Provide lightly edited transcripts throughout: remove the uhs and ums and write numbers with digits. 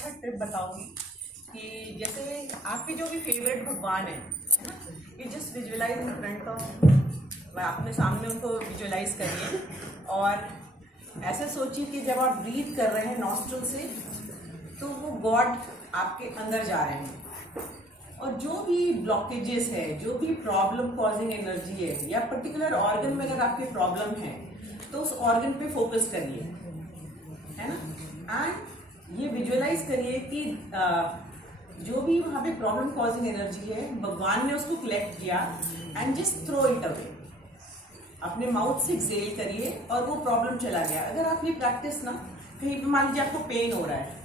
अच्छा ट्रिप बताऊंगी कि जैसे आपके जो भी फेवरेट भगवान है ना, ये just visualize in front of, अपने सामने उनको विजुअलाइज करिए और ऐसे सोचिए कि जब आप ब्रीथ कर रहे हैं नॉस्ट्रल से तो वो गॉड आपके अंदर जा रहे हैं और जो भी ब्लॉकेजेस है, जो भी प्रॉब्लम कॉजिंग एनर्जी है या पर्टिकुलर ऑर्गन में अगर आपकी प्रॉब्लम है तो उस ऑर्गन पे फोकस करिए, है ना। एंड ये विजुअलाइज करिए कि जो भी वहाँ पे प्रॉब्लम कॉजिंग एनर्जी है भगवान ने उसको कलेक्ट किया and just throw it away. अपने माउथ से एक्सेल करिए और वो प्रॉब्लम चला गया। अगर आप ये प्रैक्टिस ना कहीं पे मान लीजिए आपको पेन हो रहा है,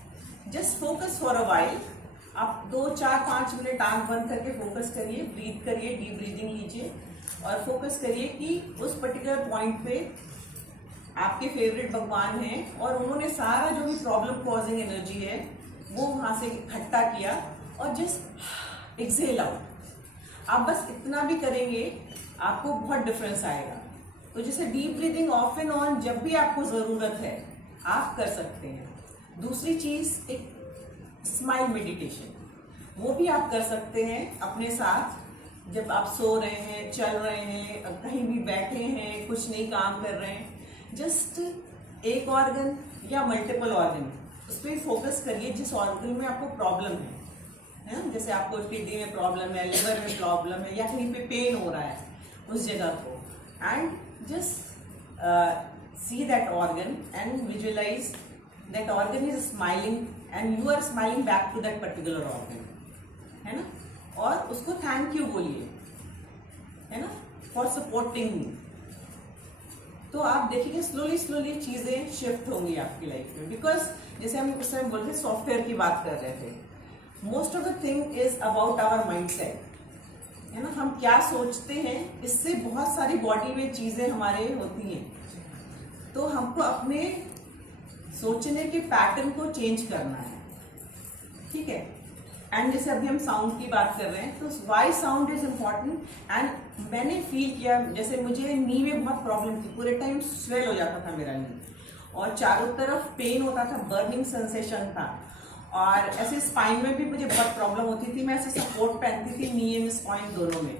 just focus for a while, आप 2, 4, 5 मिनट आंख बंद करके फोकस करिए, ब्रीथ करिए, डीप ब्रीदिंग लीजिए और फोकस करिए कि उस पर्टिकुलर पॉइंट पे आपके फेवरेट भगवान हैं और उन्होंने सारा जो भी प्रॉब्लम कॉजिंग एनर्जी है वो वहां से इकट्ठा किया और जस्ट एक्सेल आउट। आप बस इतना भी करेंगे आपको बहुत डिफरेंस आएगा। तो जैसे deep breathing of and on जब भी आपको ज़रूरत है आप कर सकते हैं। दूसरी चीज़ एक स्माइल मेडिटेशन, वो भी आप कर सकते हैं अपने साथ। जब आप सो रहे हैं, चल रहे हैं, कहीं भी बैठे हैं, कुछ नहीं काम कर रहे हैं, जस्ट एक ऑर्गन या मल्टीपल ऑर्गन उस पर फोकस करिए जिस ऑर्गन में आपको प्रॉब्लम है ना। जैसे आपको किडनी में प्रॉब्लम है, लिवर में प्रॉब्लम है या कहीं पे पेन हो रहा है उस जगह को, and just see that organ and visualize that organ is smiling and you are smiling back to that particular organ, है ना। और उसको थैंक यू बोलिए, है ना, फॉर सपोर्टिंग मी। तो आप देखिए स्लोली स्लोली चीजें शिफ्ट होंगी आपकी लाइफ में। बिकॉज जैसे हम उस टाइम बोलते सॉफ्टवेयर की बात कर रहे थे, most of the thing is about our mindset, है ना। हम क्या सोचते हैं इससे बहुत सारी बॉडी में चीजें हमारे होती हैं। तो हमको अपने सोचने के पैटर्न को चेंज करना है, ठीक है। एंड जैसे अभी हम साउंड की बात कर रहे हैं तो Y sound is important. And मैंने फील किया जैसे मुझे नी में बहुत प्रॉब्लम थी, पूरे टाइम स्वेल हो जाता था मेरा नी और चारों तरफ पेन होता था, बर्निंग सेंसेशन था और ऐसे स्पाइन में भी मुझे बहुत प्रॉब्लम होती थी। मैं ऐसे सपोर्ट पहनती थी नी एंड स्पाइन दोनों में,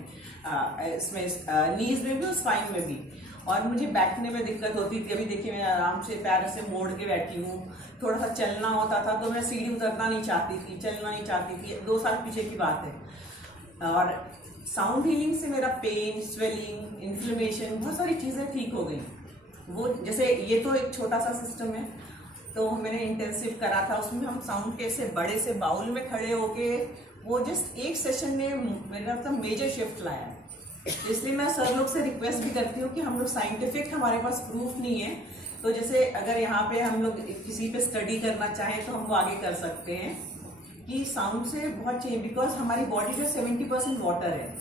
इसमें नीज में भी और स्पाइन में भी, और मुझे बैठने में दिक्कत होती थी। अभी देखिए मैं आराम से पैर से मोड़ के बैठी हूँ। थोड़ा सा चलना होता था तो मैं सीढ़ी उतरना नहीं चाहती थी, चलना नहीं चाहती थी। 2 साल पीछे की बात है। और साउंड हीलिंग से मेरा पेन, स्वेलिंग, इन्फ्लेमेशन, बहुत सारी चीज़ें ठीक हो गई। वो जैसे ये तो एक छोटा सा सिस्टम है, तो मैंने इंटेंसिव करा था, उसमें हम साउंड के ऐसे बड़े से बाउल में खड़े होके वो जस्ट एक सेशन में मेरा मतलब मेजर शिफ्ट लाया। इसलिए मैं सर लोग से रिक्वेस्ट भी करती हूँ कि हम लोग साइंटिफिक, हमारे पास प्रूफ नहीं है, तो जैसे अगर यहाँ पे हम लोग किसी पे स्टडी करना चाहें तो हम वो आगे कर सकते हैं कि साउंड से बहुत चेंज। बिकॉज हमारी बॉडी जो 70% वाटर है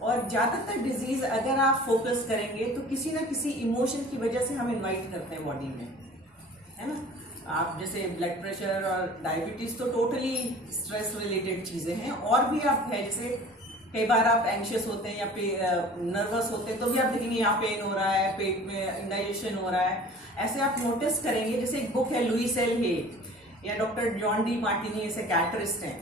और ज़्यादातर डिजीज अगर आप फोकस करेंगे तो किसी ना किसी इमोशन की वजह से हम इन्वाइट करते हैं बॉडी में, है ना। आप जैसे ब्लड प्रेशर और डायबिटीज तो टोटली स्ट्रेस रिलेटेड चीज़ें हैं, और भी आप है जैसे कई बार आप एंशियस होते हैं या नर्वस होते हैं तो भी आप देखेंगे यहाँ पेन हो रहा है, पेट में इंडाइजेशन हो रहा है, ऐसे आप नोटिस करेंगे। जैसे एक बुक है लुइस एल हे या doctor John D Martini, psychiatrist हैं,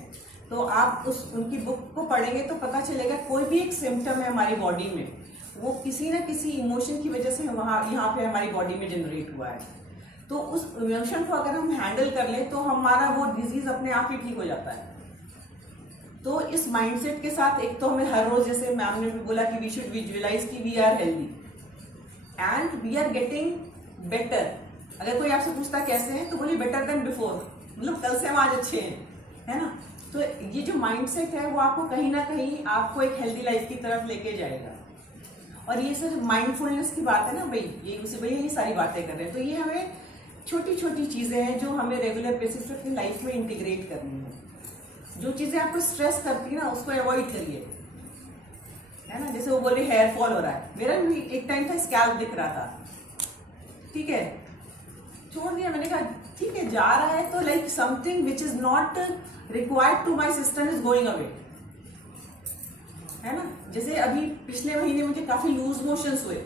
तो आप उनकी बुक को पढ़ेंगे तो पता चलेगा कोई भी एक सिम्टम है हमारी बॉडी में वो किसी ना किसी इमोशन की वजह से यहाँ पे हमारी बॉडी में जनरेट हुआ है। तो उस इमोशन को अगर हम हैंडल कर लें तो हमारा वो डिजीज अपने आप ही ठीक हो जाता है। तो इस माइंडसेट के साथ एक तो हमें हर रोज, जैसे मैम ने भी बोला कि वी शुड विजुअलाइज कि we are healthy and we are getting better. अगर कोई आपसे पूछता कैसे हैं तो बोलिए बेटर देन बिफोर, मतलब कल से हम आज अच्छे हैं, है ना। तो ये जो माइंडसेट है वो आपको कहीं ना कहीं आपको एक हेल्दी लाइफ की तरफ लेके जाएगा। और ये सर माइंडफुलनेस की बात है ना भाई, यही सारी बातें कर रहे हैं। तो ये हमें छोटी छोटी चीजें हैं जो हमें रेगुलर बेसिस पे अपनी लाइफ में इंटीग्रेट करनी है। जो चीजें आपको स्ट्रेस करती है ना उसको अवॉइड करिए, है ना। जैसे वो बोले हेयर फॉल हो रहा है, मेरा भी एक टाइम था स्कैल्प दिख रहा था, ठीक है, छोड़ दिया। मैंने कहा ठीक है जा रहा है तो like something which is not required to my system is going away, है ना। जैसे अभी पिछले महीने मुझे काफी लूज मोशंस हुए,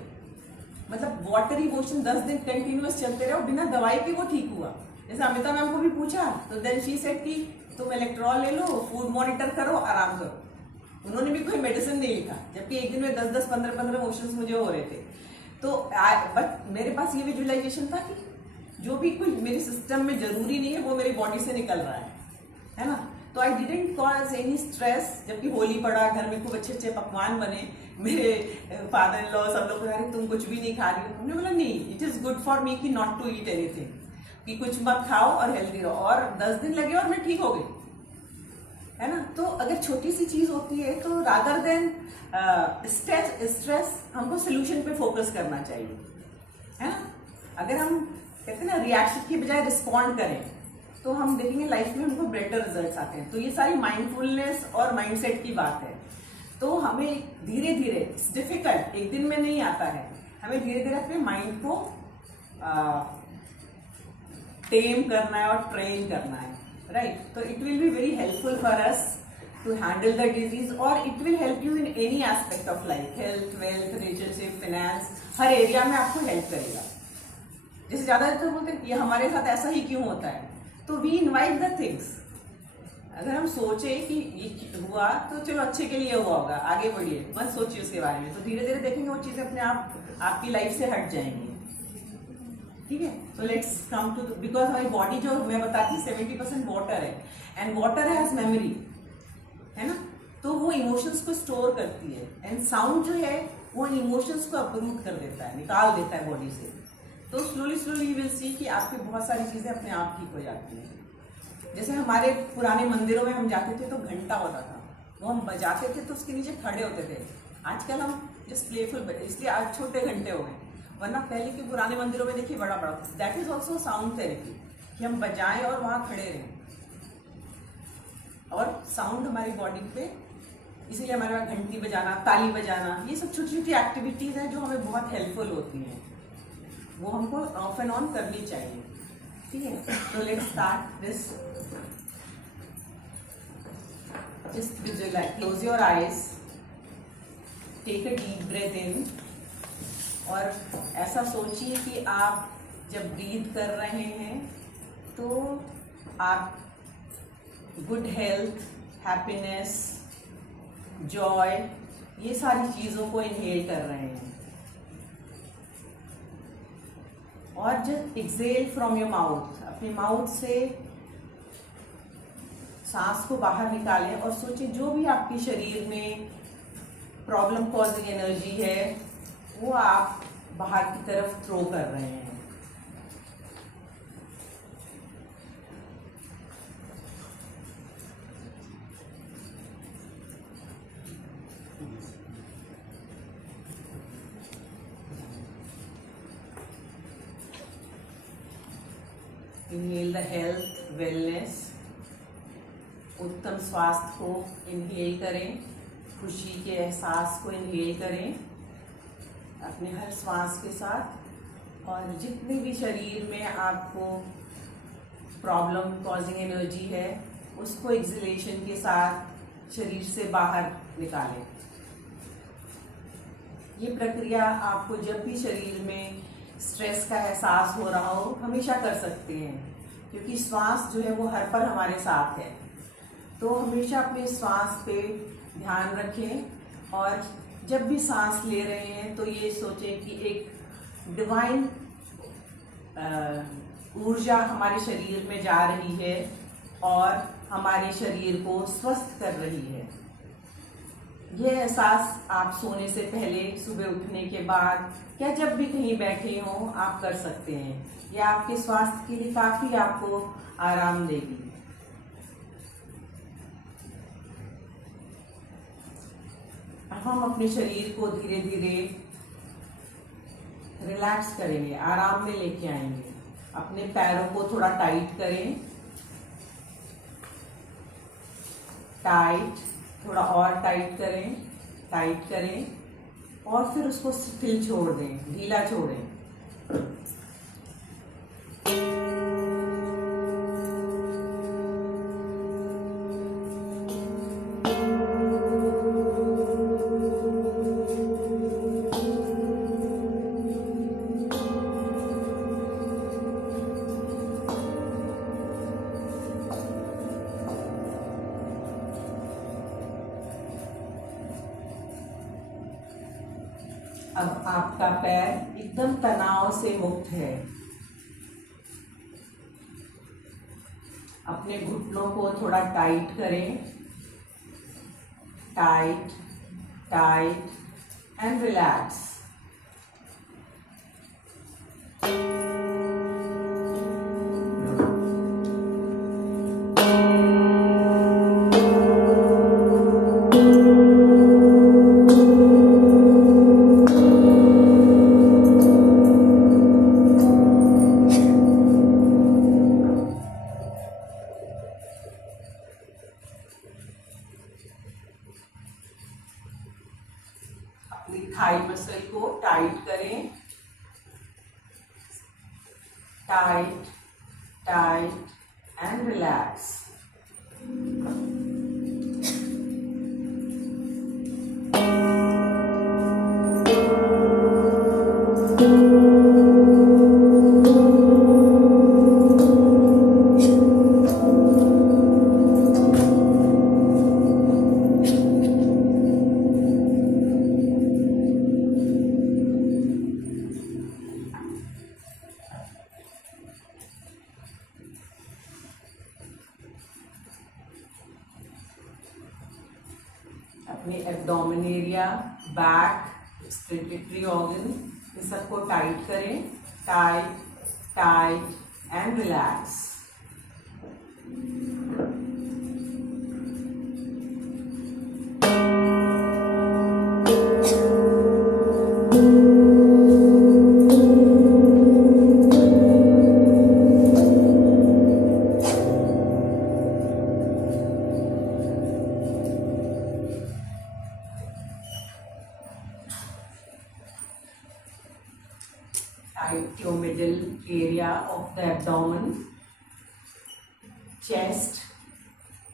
मतलब वाटरी मोशन 10 दिन कंटिन्यूअस चलते रहे और बिना दवाई के वो ठीक हुआ। जैसे अमिता मैम को भी पूछा तो देन शी सेड कि तुम इलेक्ट्रॉल ले लो, फूड मॉनिटर करो, आराम करो। उन्होंने भी कोई मेडिसिन नहीं लिखा, जबकि एक दिन में 10-10, 15-15 मोशंस मुझे हो रहे थे। तो बट मेरे पास ये विजुअलाइजेशन था कि जो भी कुछ मेरे सिस्टम में जरूरी नहीं है वो मेरी बॉडी से निकल रहा है ना। तो I didn't cause any stress. जबकि होली पड़ा, घर में खूब अच्छे अच्छे पकवान बने, मेरे फादर इन लॉ सब लोग कह रहे तुम कुछ भी नहीं खा रही हो। हमने बोला नहीं, it is good for me कि नॉट टू ईट एनीथिंग, कि कुछ मत खाओ और हेल्दी रहो। और 10 दिन लगे और मैं ठीक हो गई, है ना। तो अगर छोटी सी चीज होती है तो रादर देन स्ट्रेस हमको सोल्यूशन पे फोकस करना चाहिए, है ना। अगर हम कहते हैं ना रिएक्शन की बजाय रिस्पॉन्ड करें तो हम देखेंगे लाइफ में हमको बेटर रिजल्ट्स आते हैं। तो ये सारी माइंडफुलनेस और माइंडसेट की बात है। तो हमें धीरे धीरे, इट्स डिफिकल्ट, एक दिन में नहीं आता है, हमें धीरे धीरे अपने माइंड को टेम करना है और ट्रेन करना है, राइट। तो it will be very helpful for us to handle the disease, और it will help you in any aspect of life, health, wealth, relationship, finance, हर एरिया में आपको हेल्प करेगा। जैसे ज्यादातर बोलते हैं ये हमारे साथ ऐसा ही क्यों होता है, तो वी इनवाइट द थिंग्स। अगर हम सोचे कि ये हुआ तो चलो अच्छे के लिए हुआ होगा, आगे बढ़िए, मत सोचिए उसके बारे में, तो धीरे धीरे देखेंगे वो चीजें अपने आप आपकी लाइफ से हट जाएंगी, ठीक है। तो लेट्स कम टू, बिकॉज हमारी बॉडी जो मैं बताती 70% वाटर है, एंड वाटर हैज मेमोरी, है ना। तो वो इमोशंस को स्टोर करती है, एंड साउंड जो है वो इमोशंस को अपरूट कर देता है, निकाल देता है बॉडी से। तो slowly slowly you will see कि आपकी बहुत सारी चीजें अपने आप ठीक हो जाती हैं। जैसे हमारे पुराने मंदिरों में हम जाते थे तो घंटा होता था, वो हम बजाते थे तो उसके नीचे खड़े होते थे। आजकल हम जस्ट प्लेफुल, इसलिए आज छोटे घंटे हो गए, वरना पहले के पुराने मंदिरों में देखिए बड़ा बड़ा। That is also sound therapy, कि हम बजाएं और वहां खड़े रहें, और साउंड हमारी बॉडी पे, इसीलिए हमारे पास घंटी बजाना, ताली बजाना, ये सब छोटी छोटी एक्टिविटीज हैं जो हमें बहुत हेल्पफुल होती हैं, वो हमको ऑफ एंड ऑन करनी चाहिए, ठीक है। तो let's start this. Just visualize, close your eyes, take a deep breath in, और ऐसा सोचिए कि आप जब ब्रीथ कर रहे हैं तो आप गुड हेल्थ, हैप्पीनेस, जॉय, ये सारी चीज़ों को इनहेल कर रहे हैं। और just exhale from your mouth, अपने माउथ से सांस को बाहर निकालें और सोचिए जो भी आपके शरीर में प्रॉब्लम कॉजिंग एनर्जी है वो आप बाहर की तरफ थ्रो कर रहे हैं। इनहेल द हेल्थ, वेलनेस, उत्तम स्वास्थ्य को इनहेल करें, खुशी के एहसास को इनहेल करें अपने हर श्वास के साथ। और जितने भी शरीर में आपको प्रॉब्लम कॉजिंग एनर्जी है उसको एक्सलेशन के साथ शरीर से बाहर निकालें। ये प्रक्रिया आपको जब भी शरीर में स्ट्रेस का एहसास हो रहा हो हमेशा कर सकते हैं, क्योंकि श्वास जो है वो हर पल हमारे साथ है। तो हमेशा अपने श्वास पे ध्यान रखें, और जब भी सांस ले रहे हैं तो ये सोचें कि एक डिवाइन ऊर्जा हमारे शरीर में जा रही है और हमारे शरीर को स्वस्थ कर रही है। यह एहसास आप सोने से पहले, सुबह उठने के बाद, या जब भी कहीं बैठे हों आप कर सकते हैं। यह आपके स्वास्थ्य के लिए काफी आपको आराम देगी। हम अपने शरीर को धीरे धीरे रिलैक्स करेंगे, आराम में लेके आएंगे। अपने पैरों को थोड़ा टाइट करें, टाइट, थोड़ा और टाइट करें और फिर उसको स्टिल छोड़ दें, ढीला छोड़ें। अब आपका पैर एकदम तनाव से मुक्त है। अपने घुटनों को थोड़ा टाइट करें, टाइट टाइट एंड रिलैक्स। अपनी थाई मसल को टाइट करें, टाइट टाइट एंड रिलैक्स। अपने abdomen area, back, excretory organ, इन सबको टाइट करें, tight tight and relax. Tight your middle area of the abdomen, chest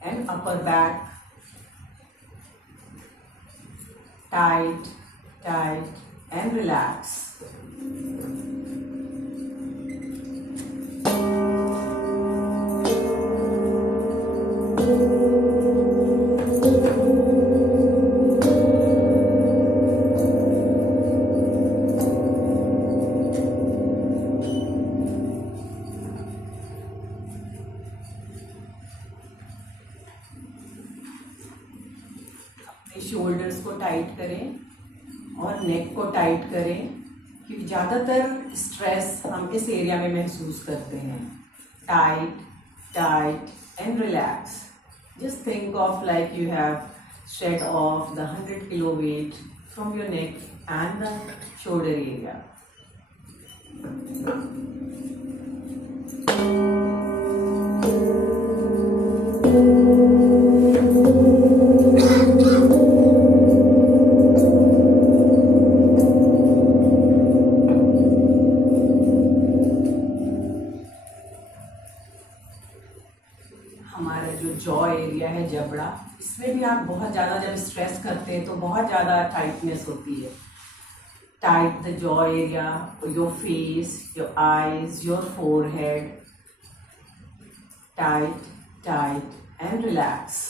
and upper back. Tight, tight and relax. Shoulders को tight करें और नेक को tight करें, क्योंकि ज़्यादातर स्ट्रेस हम इस एरिया में महसूस करते हैं। Tight tight and relax. Just think of like you have shed off the 100 kilo weight from your neck and the shoulder area. हमारा जो जॉ एरिया है, जबड़ा, इसमें भी आप बहुत ज़्यादा जब स्ट्रेस करते हैं तो बहुत ज़्यादा टाइटनेस होती है। Tight the jaw area, your face, your eyes, your forehead. Tight tight and relax.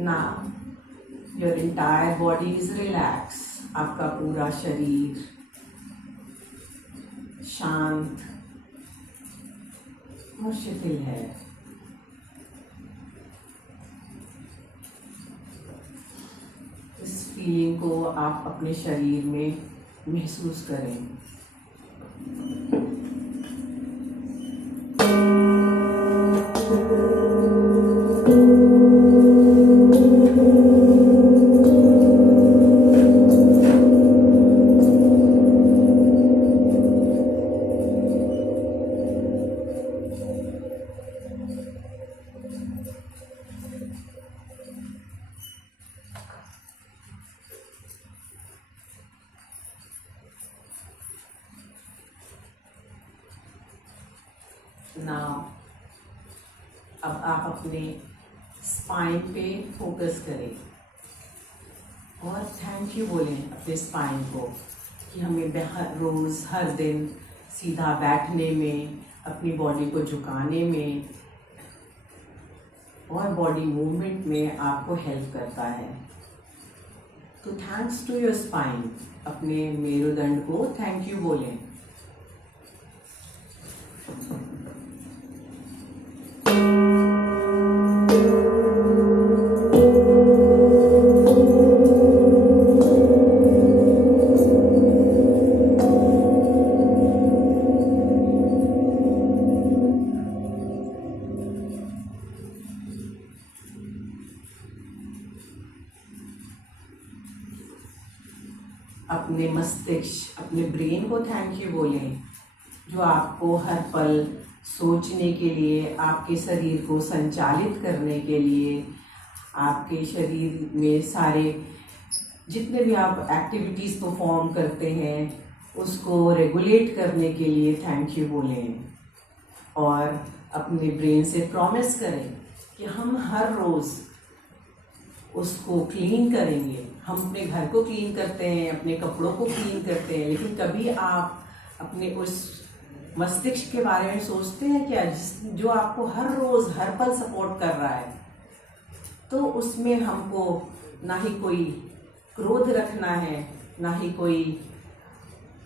Now your entire body is relaxed. आपका पूरा शरीर शांत और शिथिल है। इस फीलिंग को आप अपने शरीर में महसूस करें। नाउ अब आप अपने स्पाइन पे फोकस करें और थैंक यू बोलें अपने स्पाइन को कि हमें हर रोज़ हर दिन सीधा बैठने में, अपनी बॉडी को झुकाने में और बॉडी मूवमेंट में आपको हेल्प करता है। तो थैंक्स टू योर स्पाइन, अपने मेरुदंड को थैंक यू बोलें। अपने मस्तिष्क, अपने ब्रेन को थैंक यू बोलें, जो आपको हर पल सोचने के लिए, आपके शरीर को संचालित करने के लिए, आपके शरीर में सारे जितने भी आप एक्टिविटीज़ परफॉर्म करते हैं उसको रेगुलेट करने के लिए थैंक यू बोलें। और अपने ब्रेन से प्रॉमिस करें कि हम हर रोज़ उसको क्लीन करेंगे। हम अपने घर को क्लीन करते हैं, अपने कपड़ों को क्लीन करते हैं, लेकिन कभी आप अपने उस मस्तिष्क के बारे में सोचते हैं क्या, जो आपको हर रोज़ हर पल सपोर्ट कर रहा है? तो उसमें हमको ना ही कोई क्रोध रखना है, ना ही कोई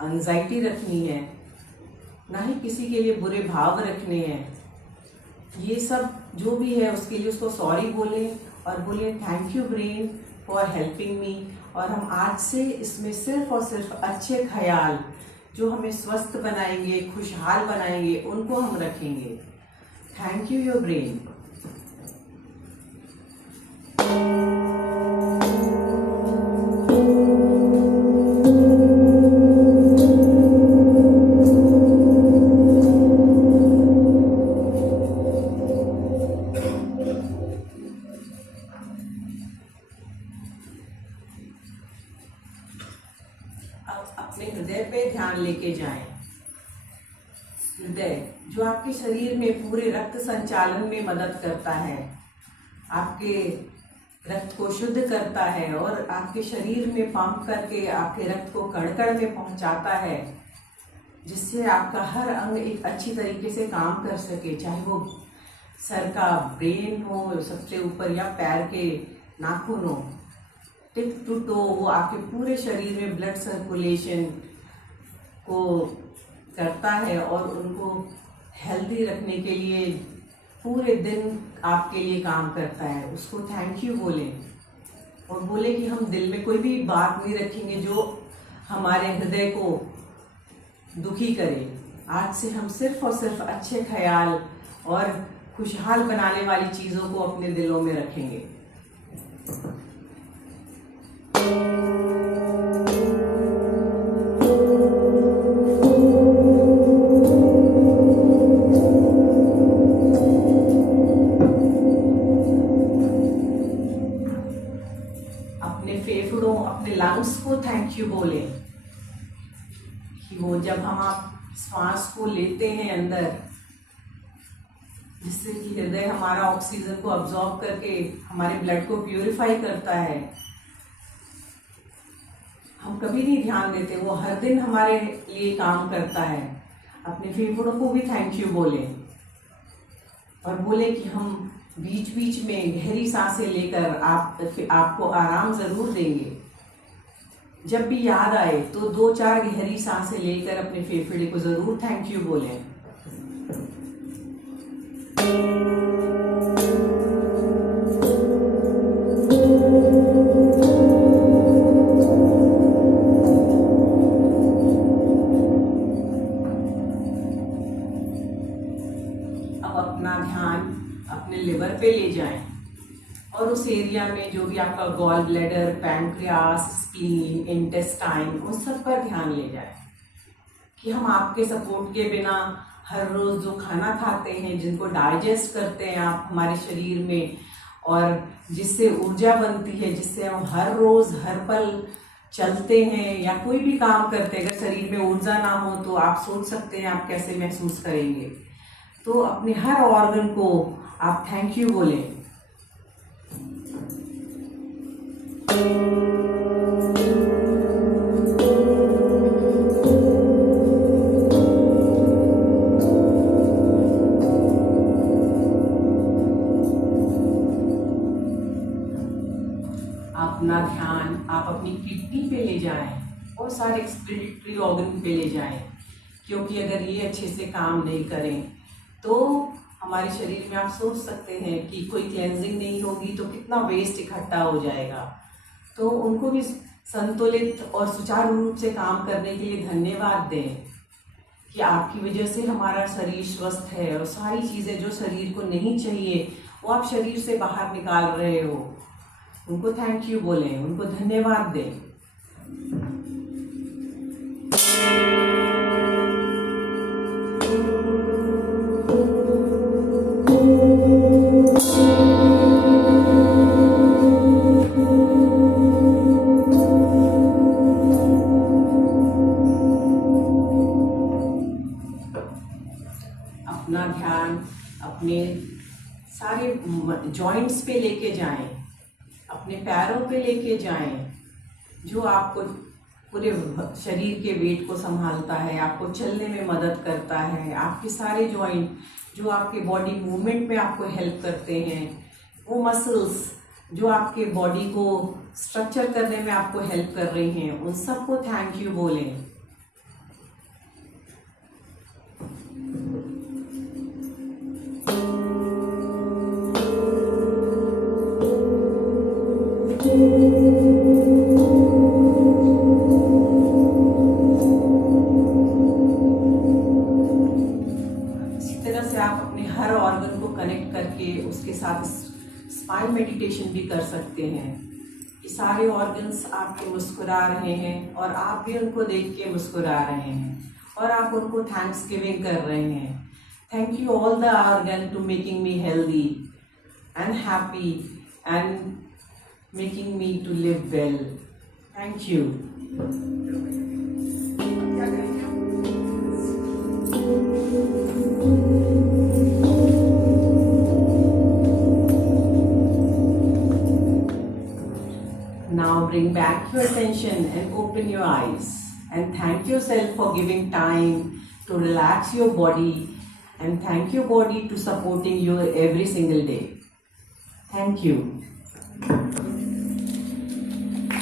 एंजाइटी रखनी है, ना ही किसी के लिए बुरे भाव रखने हैं। ये सब जो भी है उसके लिए उसको सॉरी बोलें और बोले thank you brain for helping me. और हम आज से इसमें सिर्फ और सिर्फ अच्छे ख्याल जो हमें स्वस्थ बनाएंगे, खुशहाल बनाएंगे, उनको हम रखेंगे। Thank you your brain. अपने हृदय पे ध्यान लेके जाएं। हृदय जो आपके शरीर में पूरे रक्त संचालन में मदद करता है, आपके रक्त को शुद्ध करता है और आपके शरीर में पंप करके आपके रक्त को कण कण में पहुंचाता है, जिससे आपका हर अंग एक अच्छी तरीके से काम कर सके, चाहे वो सर का ब्रेन हो सबसे ऊपर या पैर के नाखून हो, टिप टू टो, वो आपके पूरे शरीर में ब्लड सर्कुलेशन को करता है और उनको हेल्दी रखने के लिए पूरे दिन आपके लिए काम करता है। उसको थैंक यू बोलें और बोले कि हम दिल में कोई भी बात नहीं रखेंगे जो हमारे हृदय को दुखी करे। आज से हम सिर्फ और सिर्फ अच्छे ख्याल और खुशहाल बनाने वाली चीज़ों को अपने दिलों में रखेंगे। अपने फेफड़ों, अपने लंग्स को थैंक यू बोले कि वो जब हम आप श्वास को लेते हैं अंदर, जिससे कि हृदय हमारा ऑक्सीजन को अब्जॉर्ब करके हमारे ब्लड को प्यूरिफाई करता है, हम कभी नहीं ध्यान देते, वो हर दिन हमारे लिए काम करता है। अपने फेफड़ों को भी थैंक यू बोले और बोले कि हम बीच बीच में गहरी सांसें लेकर आपको आराम ज़रूर देंगे। जब भी याद आए तो 2-4 गहरी सांसें लेकर अपने फेफड़े को ज़रूर थैंक यू बोलें। अब अपना ध्यान अपने लिवर पे ले जाएं और उस एरिया में जो भी आपका gall bladder, pancreas, spleen, intestine, उन सब पर ध्यान ले जाएं कि हम आपके सपोर्ट के बिना हर रोज़ जो खाना खाते हैं, जिनको डाइजेस्ट करते हैं आप हमारे शरीर में और जिससे ऊर्जा बनती है, जिससे हम हर रोज़ हर पल चलते हैं या कोई भी काम करते हैं, अगर शरीर में ऊर्जा ना हो तो आप सोच सकते हैं आप कैसे महसूस करेंगे। तो अपने हर ऑर्गन को आप थैंक यू बोलें अपना ध्यान आप अपनी किडनी पे ले जाएं और सारे एक्सक्रीटरी ऑर्गन पे ले जाएं, क्योंकि अगर ये अच्छे से काम नहीं करें तो हमारे शरीर में आप सोच सकते हैं कि कोई क्लेंजिंग नहीं होगी तो कितना वेस्ट इकट्ठा हो जाएगा। तो उनको भी संतुलित और सुचारू रूप से काम करने के लिए धन्यवाद दें कि आपकी वजह से हमारा शरीर स्वस्थ है और सारी चीज़ें जो शरीर को नहीं चाहिए वो आप शरीर से बाहर निकाल रहे हो। उनको थैंक यू बोलें, उनको धन्यवाद दें। अपना ध्यान अपने सारे जॉइंट्स पे लेके जाएं, अपने पैरों पे लेके जाएं, जो आपको पूरे शरीर के वेट को संभालता है, आपको चलने में मदद करता है। आपके सारे जॉइंट जो आपके बॉडी मूवमेंट में आपको हेल्प करते हैं, वो मसल्स जो आपके बॉडी को स्ट्रक्चर करने में आपको हेल्प कर रही हैं, उन सबको थैंक यू बोलें। आप अपने हर ऑर्गन को कनेक्ट करके उसके साथ स्पाइन मेडिटेशन भी कर सकते हैं। ये सारे ऑर्गन्स आपके मुस्कुरा रहे हैं और आप भी उनको देख के मुस्कुरा रहे हैं और आप उनको थैंक्स गिविंग कर रहे हैं। Thank you all the organ to making me healthy and happy and making me to live well. Thank you. Now bring back your attention and open your eyes and thank yourself for giving time to relax your body and thank your body to supporting you every single day. Thank you.